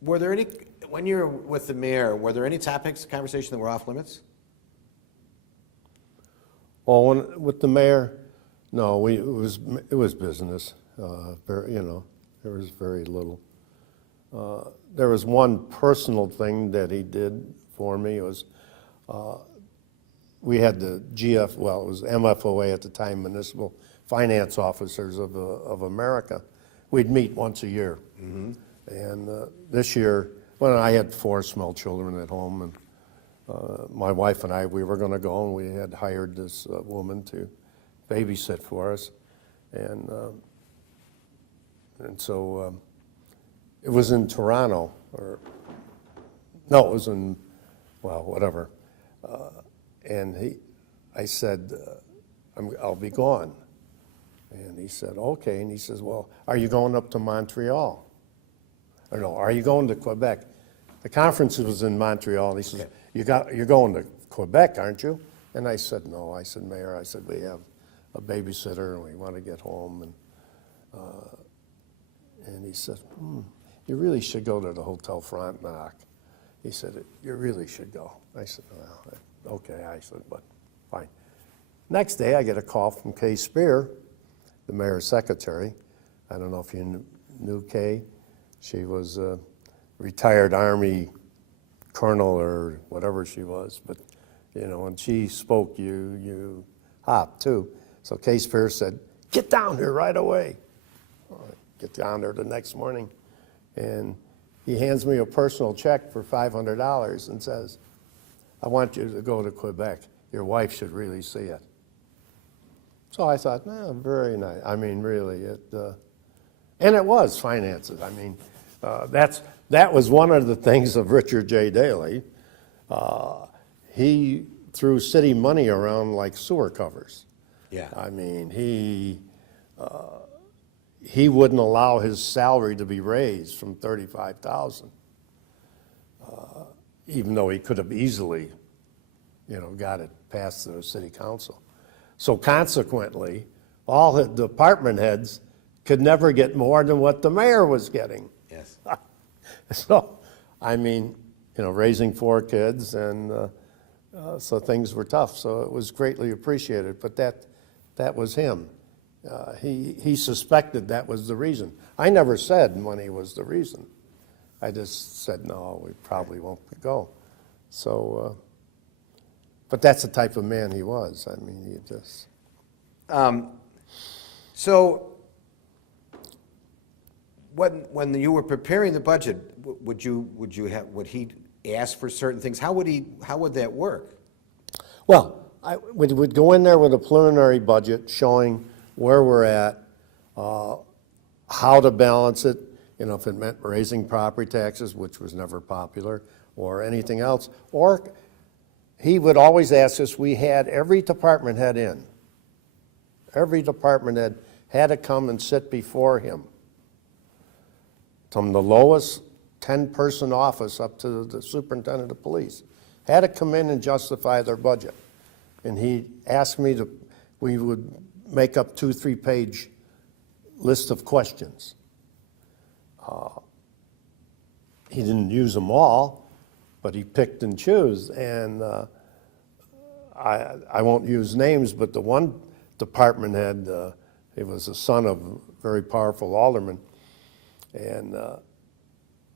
Were there any, when you were with the mayor, were there any topics of conversation that were off limits? Well, with the mayor, no, it was business. There was very little. There was one personal thing that he did for me. It was we had the it was MFOA at the time, Municipal Finance Officers of America. We'd meet once a year. Mm-hmm. And this year, well, I had 4 small children at home, and my wife and I, we were going to go, and we had hired this woman to babysit for us. And so it was in Toronto, no, it was in, well, whatever. And I said, I'll be gone. And he said, okay. And he says, well, are you going up to Montreal? Or no, are you going to Quebec? The conference was in Montreal. And he says, you're going to Quebec, aren't you? And I said, no. I said, Mayor, I said, we have a babysitter and we want to get home. And he said, you really should go to the Hotel Frontenac. He said, you really should go. I said, well, okay. I said, but fine. Next day, I get a call from Kay Spear, the mayor's secretary. I don't know if you knew Kay. She was a retired Army colonel or whatever she was, but when she spoke, you hopped too. So Kay Spear said, get down here right away. I get down there the next morning, and he hands me a personal check for $500 and says, I want you to go to Quebec. Your wife should really see it. So I thought, very nice. I mean, really, and it was finances. I mean, that was one of the things of Richard J. Daley. He threw city money around like sewer covers. Yeah. I mean, he wouldn't allow his salary to be raised from $35,000, even though he could have easily, got it past the city council. So consequently, all the department heads could never get more than what the mayor was getting. Yes. So, I mean, raising 4 kids, and so things were tough. So it was greatly appreciated. But that was him. He suspected that was the reason. I never said money was the reason. I just said, no, we probably won't go. So, but that's the type of man he was. I mean, he just. So, when you were preparing the budget, would he ask for certain things? How would that work? Well, we would go in there with a preliminary budget showing where we're at, how to balance it, if it meant raising property taxes, which was never popular, or anything else. Or he would always ask us, we had every department head in. Every department head had to come and sit before him. From the lowest 10-person office up to the superintendent of police, had to come in and justify their budget. And he asked me we would make up 2-3 page list of questions. He didn't use them all, but he picked and chose. And I won't use names, but the one department head, he was the son of a very powerful alderman. And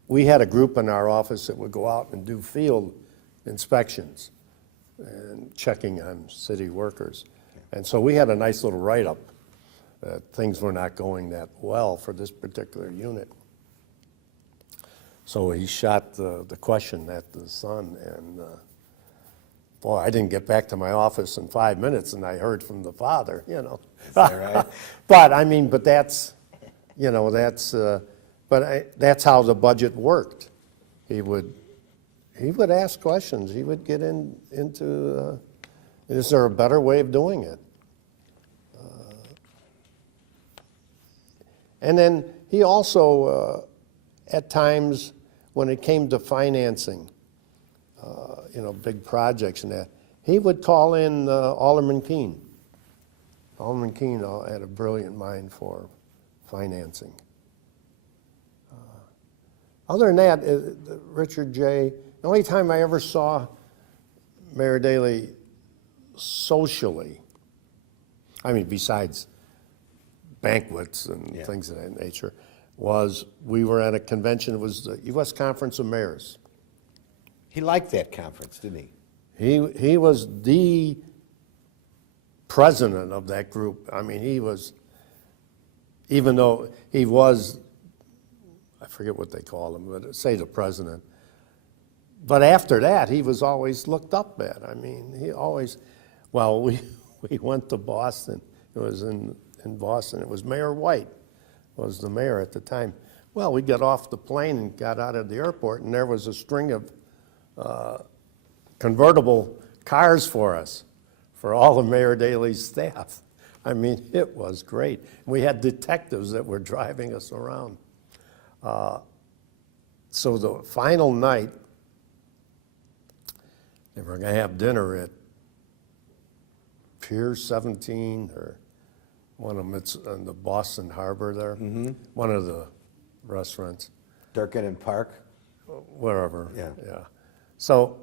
we had a group in our office that would go out and do field inspections and checking on city workers. And so we had a nice little write-up that things were not going that well for this particular unit. So he shot the question at the son, and boy, I didn't get back to my office in 5 minutes, and I heard from the father, Is that right? But that's that's how the budget worked. He would ask questions. He would get into, is there a better way of doing it? And then he also, at times, when it came to financing, big projects and that, he would call in Alderman Keene. Alderman Keene had a brilliant mind for financing. Other than that, Richard J., the only time I ever saw Mayor Daley socially, I mean, besides banquets and Yeah. things of that nature, was we were at a convention. It was the U.S. Conference of Mayors. He liked that conference, didn't he? He was the president of that group. I mean, he was, even though he was, I forget what they call him, but say the president. But after that, he was always looked up at. I mean, he always, well, we went to Boston. It was in Boston. It was Mayor White was the mayor at the time. Well, we got off the plane and got out of the airport, and there was a string of convertible cars for us, for all of Mayor Daley's staff. I mean, it was great. We had detectives that were driving us around. So the final night, they were going to have dinner at Pier 17 or one of them. It's in the Boston Harbor there. One of the restaurants. Durkin and Park? Wherever. Yeah. So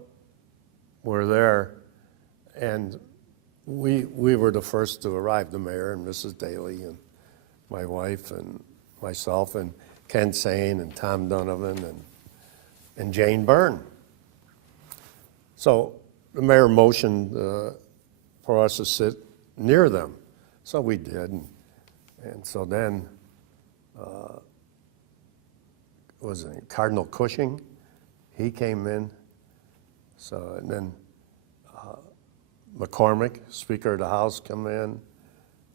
we're there, and we were the first to arrive, the mayor and Mrs. Daley and my wife and myself and Ken Sane and Tom Donovan and Jane Byrne. So the mayor motioned for us to sit near them. So we did. And so then, was it Cardinal Cushing? He came in. So, and then McCormick, Speaker of the House, come in,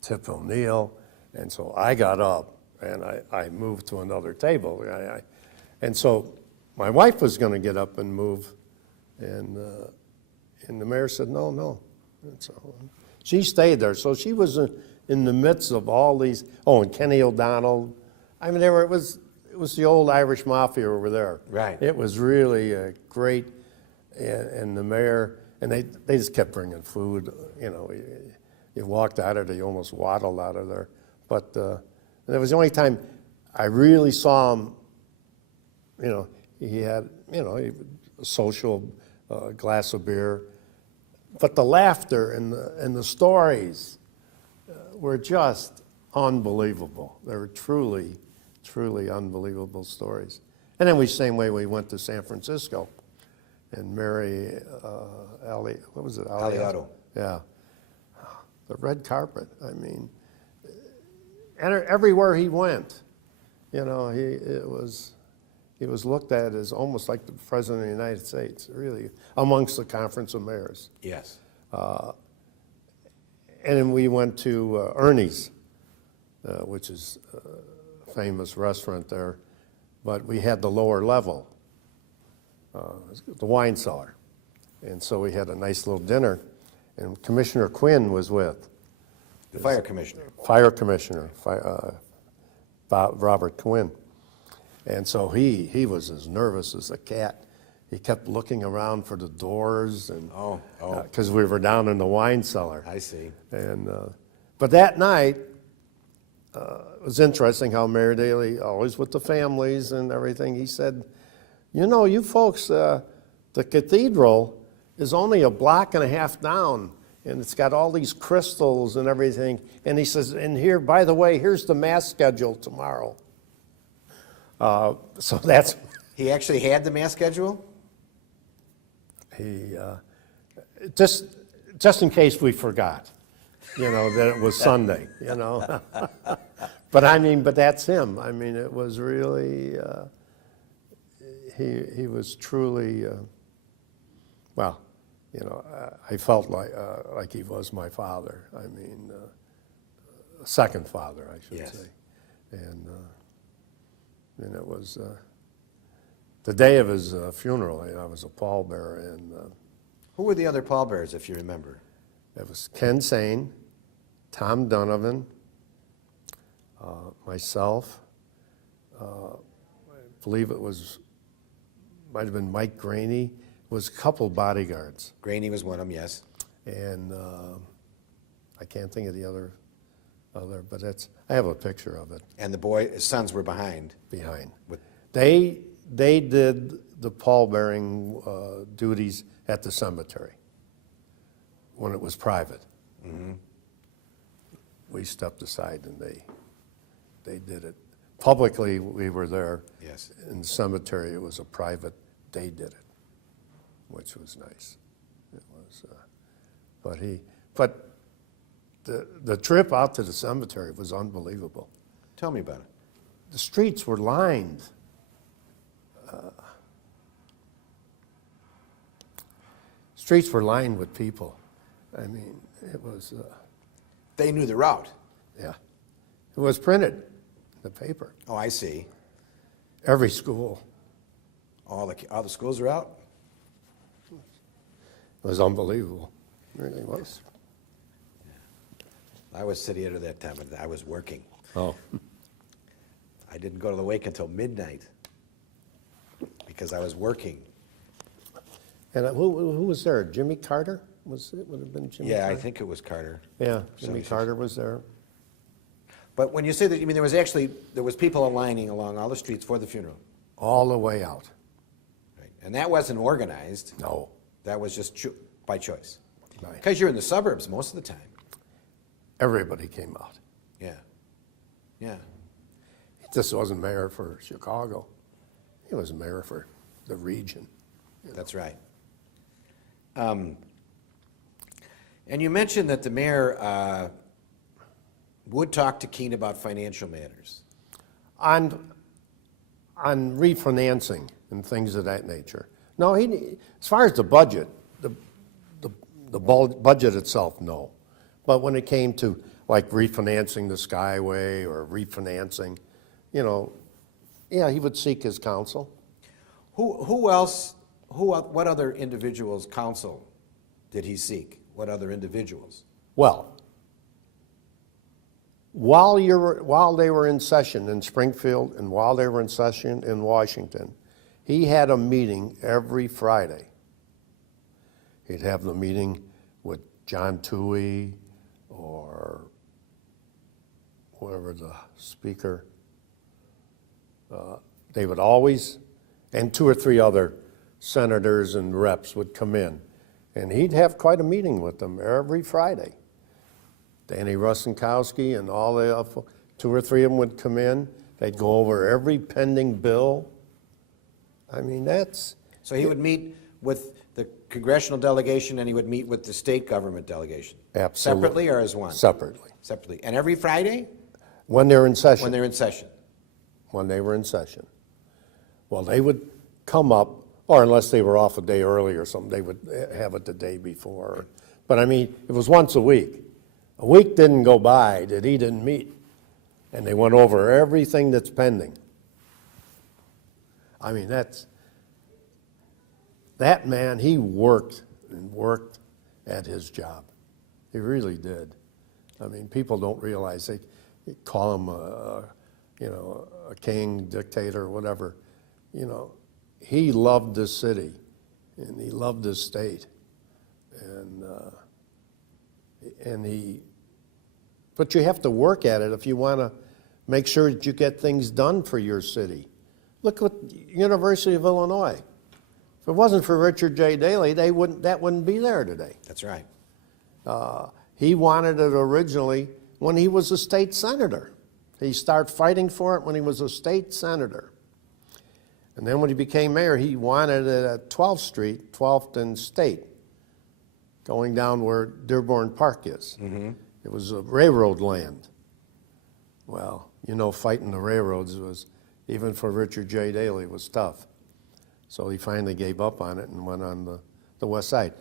Tip O'Neill. And so I got up and I moved to another table. And so my wife was going to get up and move. And the mayor said, no. And so she stayed there. So she was in the midst of all these, and Kenny O'Donnell. I mean, it was the old Irish mafia over there. Right. It was really great. And the mayor, and they just kept bringing food. You know, you walked out of there, you almost waddled out of there. But that was the only time I really saw him. You know, he had, a social glass of beer. But the laughter and the stories were just unbelievable. They were truly, truly unbelievable stories. And then same way we went to San Francisco. And Mary, what was it? Aliotto. Yeah. The red carpet, I mean. And everywhere he went, he was looked at as almost like the President of the United States, really, amongst the Conference of Mayors. Yes. And then we went to Ernie's, which is a famous restaurant there, but we had the lower level. The wine cellar. And so we had a nice little dinner, and Commissioner Quinn was with. The fire commissioner. Fire Commissioner, Robert Quinn. And so he was as nervous as a cat. He kept looking around for the doors, and because we were down in the wine cellar. I see. And but that night, it was interesting how Mayor Daley, always with the families and everything, he said, you folks, the cathedral is only a block and a half down, and it's got all these crystals and everything. And he says, and here, by the way, here's the mass schedule tomorrow. So that's... He actually had the mass schedule? He, just in case we forgot, that it was Sunday, But that's him. I mean, it was really... He was truly, I felt like he was my father. I mean, second father, I should say. And it was the day of his funeral. I was a pallbearer, and Who were the other pallbearers, if you remember? it was Ken Sane, Tom Donovan, myself. I believe it might have been Mike Graney. It was a couple bodyguards. Graney was one of them, yes. And I can't think of the other, but I have a picture of it And his sons were behind. behind. With- They they did the pallbearing duties at the cemetery when it was private. We stepped aside and they did it. Publicly, we were there. Yes. In the cemetery, it was a private, they did it, which was nice. It was, but the trip out to the cemetery was unbelievable. Tell me about it. The streets were lined. Streets were lined with people. I mean, it was, They knew the route. yeah. It was printed in the paper. Oh, I see. Every school. All the schools are out? It was unbelievable. It really was. I was city editor that time, and I was working. Oh. I didn't go to the wake until midnight because I was working. And who was there? Jimmy Carter? Would have been Jimmy Yeah, Carter? I think it was Carter. Yeah, Jimmy 76. Carter was there. But when you say that, you mean there was people aligning along all the streets for the funeral. All the way out. Right? And that wasn't organized. No. That was just by choice. Right. Because you're in the suburbs most of the time. Everybody came out. Yeah. Yeah. He just wasn't mayor for Chicago. He was mayor for the region. That's right. And you mentioned that the mayor would talk to Keene about financial matters. On refinancing and things of that nature. No, as far as the budget, the budget itself, no. But when it came to like refinancing the Skyway or refinancing, yeah, he would seek his counsel. Who else, what other individuals' counsel did he seek? What other individuals? Well, while they were in session in Springfield and while they were in session in Washington, he had a meeting every Friday. He'd have the meeting with John Toohey or whoever the speaker. They would always, and 2 or 3 other senators and reps would come in. And he'd have quite a meeting with them every Friday. Danny Russinkowski and all the 2 or 3 of them would come in. They'd go over every pending bill. I mean, that's... So he would meet with the congressional delegation and he would meet with the state government delegation? Absolutely. Separately or as one? Separately. Separately. And every Friday? When they're in session. When they're in session? When they were in session. Well, they would come up, or unless they were off a day early or something, they would have it the day before. But I mean, it was once a week. A week didn't go by that he didn't meet. And they went over everything that's pending. I mean, that man, he worked and worked at his job. He really did. I mean, people don't realize they call him a king, dictator, whatever. He loved this city and he loved this state. But you have to work at it if you want to make sure that you get things done for your city. Look at University of Illinois. If it wasn't for Richard J. Daley, that wouldn't be there today. That's right. He wanted it originally when he was a state senator. He started fighting for it when he was a state senator. And then when he became mayor, he wanted it at 12th Street, 12th and State, going down where Dearborn Park is. Mm-hmm. It was a railroad land. Well, fighting the railroads was, even for Richard J. Daley, was tough. So he finally gave up on it and went on the west side.